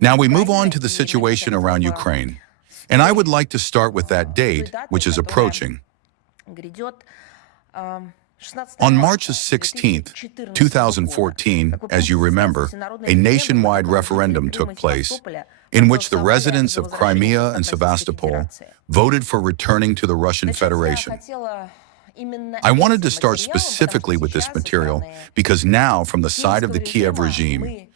Now we move on to the situation around Ukraine. And I would like to start with that date, which is approaching. On March 16, 2014, as you remember, a nationwide referendum took place in which the residents of Crimea and Sevastopol voted for returning to the Russian Federation. I wanted to start specifically with this material because now, from the side of the Kiev regime,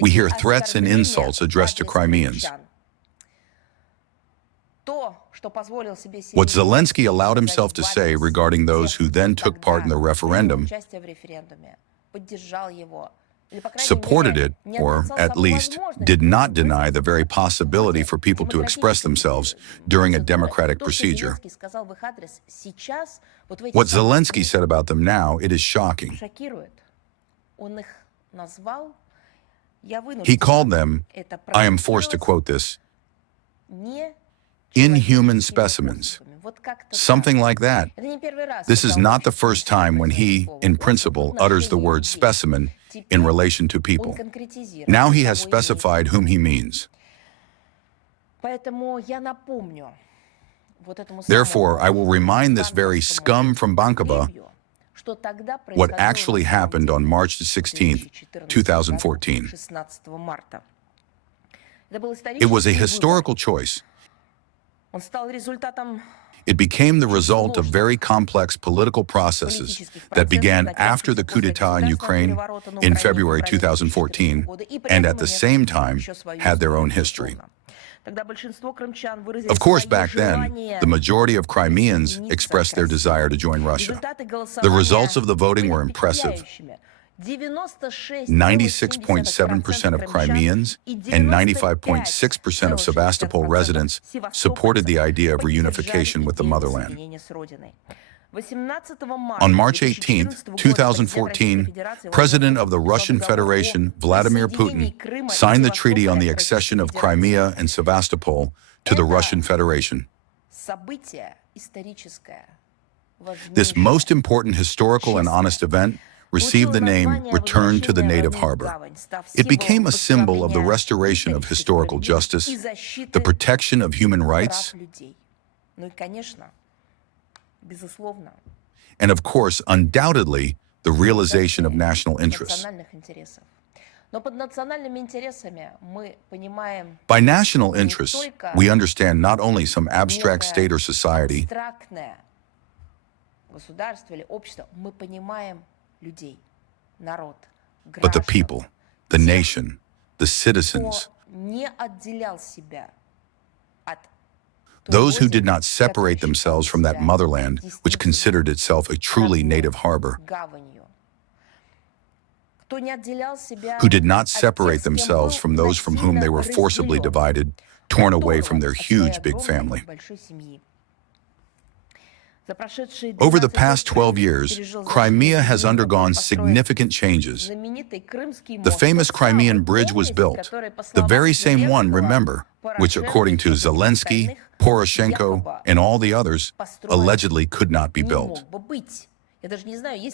we hear threats and insults addressed to Crimeans. What Zelensky allowed himself to say regarding those who then took part in the referendum, supported it, or at least did not deny the very possibility for people to express themselves during a democratic procedure. What Zelensky said about them now, it is shocking. He called them, I am forced to quote this, inhuman specimens. Something like that. This is not the first time when he, in principle, utters the word specimen in relation to people. Now he has specified whom he means. Therefore, I will remind this very scum from Bankova what actually happened on March 16, 2014. It was a historical choice. It became the result of very complex political processes that began after the coup d'etat in Ukraine in February 2014 and at the same time had their own history. Of course, back then, the majority of Crimeans expressed their desire to join Russia. The results of the voting were impressive. 96.7% of Crimeans and 95.6% of Sevastopol residents supported the idea of reunification with the motherland. On March 18, 2014, President of the Russian Federation, Vladimir Putin, signed the treaty on the accession of Crimea and Sevastopol to the Russian Federation. This most important historical and honest event received the name Return to the Native Harbor. It became a symbol of the restoration of historical justice, the protection of human rights, and of course, undoubtedly, the realization of national interests. By national interests, we understand not only some abstract state or society, but the people, the nation, the citizens, those who did not separate themselves from that motherland which considered itself a truly native harbor, who did not seperate themselves from those from whom they were forcibly divided, torn away from their huge big family. Over the past 12 years, Crimea has undergone significant changes. The famous Crimean Bridge was built, the very same one, remember, which according to Zelensky, Poroshenko, and all the others, allegedly could not be built.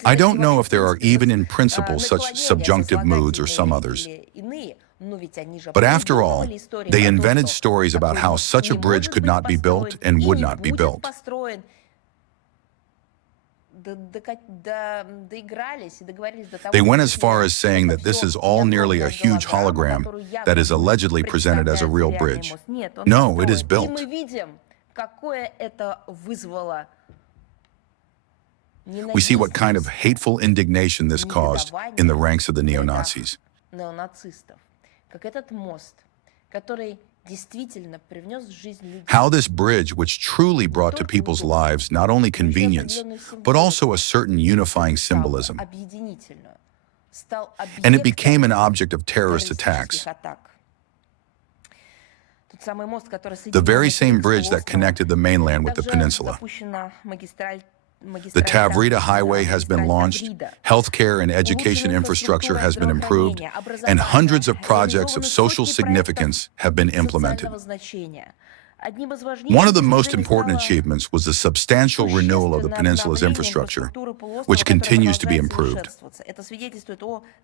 I don't know if there are even in principle such subjunctive moods or some others. But after all, they invented stories about how such a bridge could not be built and would not be built. They went as far as saying that this is all merely a huge hologram that is allegedly presented as a real bridge. No, it is built. We see what kind of hateful indignation this caused in the ranks of the neo-Nazis. How this bridge, which truly brought to people's lives not only convenience, but also a certain unifying symbolism. And it became an object of terrorist attacks. The very same bridge that connected the mainland with the peninsula. The Tavrida highway has been launched, healthcare and education infrastructure has been improved, and hundreds of projects of social significance have been implemented. One of the most important achievements was the substantial renewal of the peninsula's infrastructure, which continues to be improved.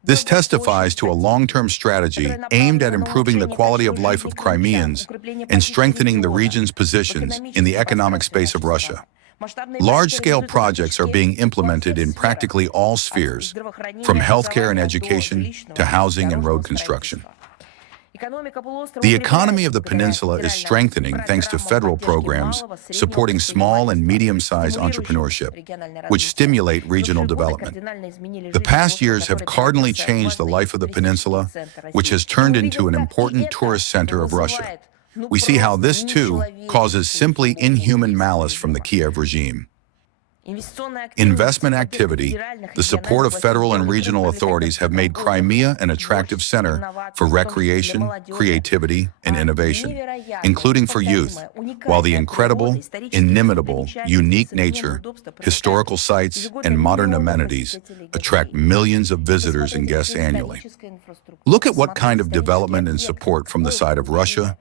This testifies to a long-term strategy aimed at improving the quality of life of Crimeans and strengthening the region's positions in the economic space of Russia. Large-scale projects are being implemented in practically all spheres, from healthcare and education to housing and road construction. The economy of the peninsula is strengthening thanks to federal programs supporting small and medium-sized entrepreneurship, which stimulate regional development. The past years have cardinally changed the life of the peninsula, which has turned into an important tourist center of Russia. We see how this, too, causes simply inhuman malice from the Kiev regime. Investment activity, the support of federal and regional authorities have made Crimea an attractive center for recreation, creativity, and innovation, including for youth, while the incredible, inimitable, unique nature, historical sites, and modern amenities attract millions of visitors and guests annually. Look at what kind of development and support from the side of Russia,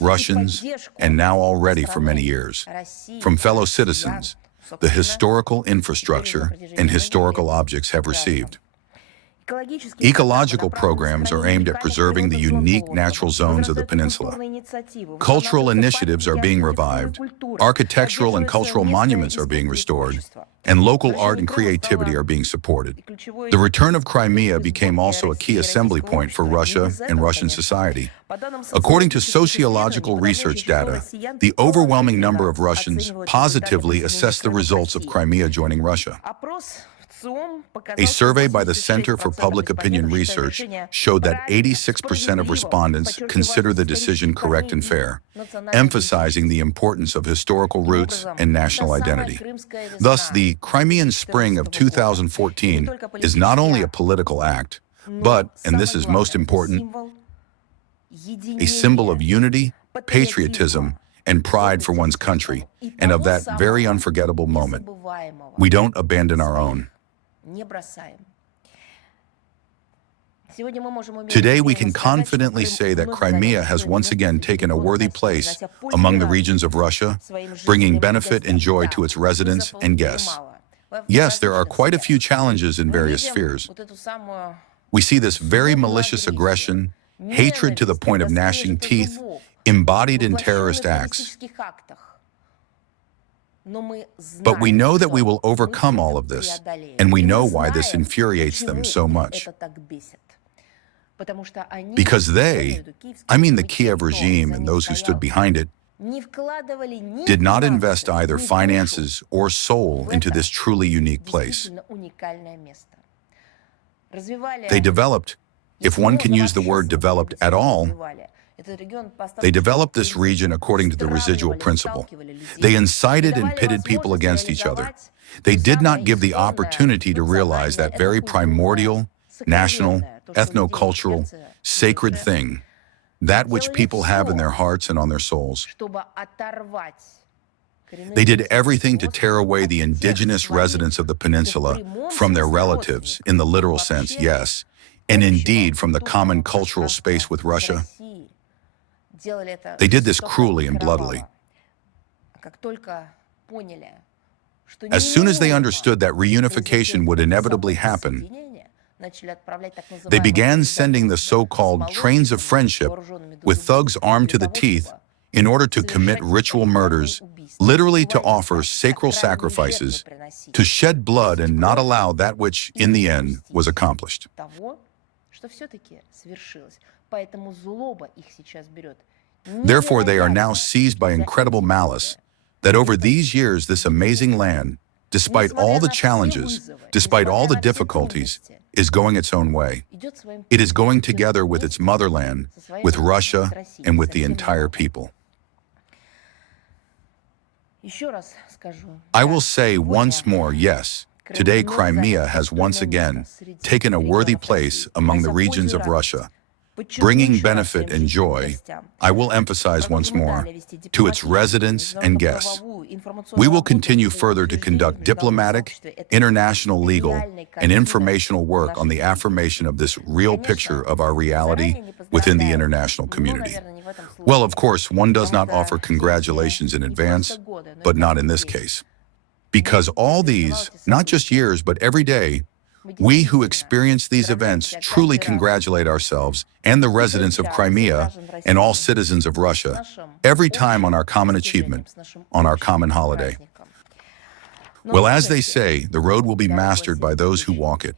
Russians, and now already for many years, from fellow citizens, the historical infrastructure and historical objects have received. Ecological programs are aimed at preserving the unique natural zones of the peninsula. Cultural initiatives are being revived, architectural and cultural monuments are being restored, and local art and creativity are being supported. The return of Crimea became also a key assembly point for Russia and Russian society. According to sociological research data, the overwhelming number of Russians positively assessed the results of Crimea joining Russia. A survey by the Center for Public Opinion Research showed that 86% of respondents consider the decision correct and fair, emphasizing the importance of historical roots and national identity. Thus, the Crimean Spring of 2014 is not only a political act, but, and this is most important, a symbol of unity, patriotism, and pride for one's country, and of that very unforgettable moment. We don't abandon our own. Today, we can confidently say that Crimea has once again taken a worthy place among the regions of Russia, bringing benefit and joy to its residents and guests. Yes, there are quite a few challenges in various spheres. We see this very malicious aggression, hatred to the point of gnashing teeth, embodied in terrorist acts. But we know that we will overcome all of this, and we know why this infuriates them so much. Because they, I mean the Kiev regime and those who stood behind it, did not invest either finances or soul into this truly unique place. They developed, if one can use the word developed at all, they developed this region according to the residual principle. They incited and pitted people against each other. They did not give the opportunity to realize that very primordial, national, ethno-cultural, sacred thing, that which people have in their hearts and on their souls. They did everything to tear away the indigenous residents of the peninsula from their relatives, in the literal sense, yes, and indeed from the common cultural space with Russia. They did this cruelly and bloodily. As soon as they understood that reunification would inevitably happen, they began sending the so-called trains of friendship with thugs armed to the teeth in order to commit ritual murders, literally to offer sacral sacrifices, to shed blood and not allow that which, in the end, was accomplished. Therefore, they are now seized by incredible malice, that over these years this amazing land, despite all the challenges, despite all the difficulties, is going its own way. It is going together with its motherland, with Russia, and with the entire people. I will say once more, yes, today Crimea has once again taken a worthy place among the regions of Russia, bringing benefit and joy, I will emphasize once more, to its residents and guests. We will continue further to conduct diplomatic, international, legal, and informational work on the affirmation of this real picture of our reality within the international community. Well, of course, one does not offer congratulations in advance, but not in this case. Because all these, not just years, but every day, we who experience these events truly congratulate ourselves and the residents of Crimea and all citizens of Russia every time on our common achievement, on our common holiday. Well, as they say, the road will be mastered by those who walk it.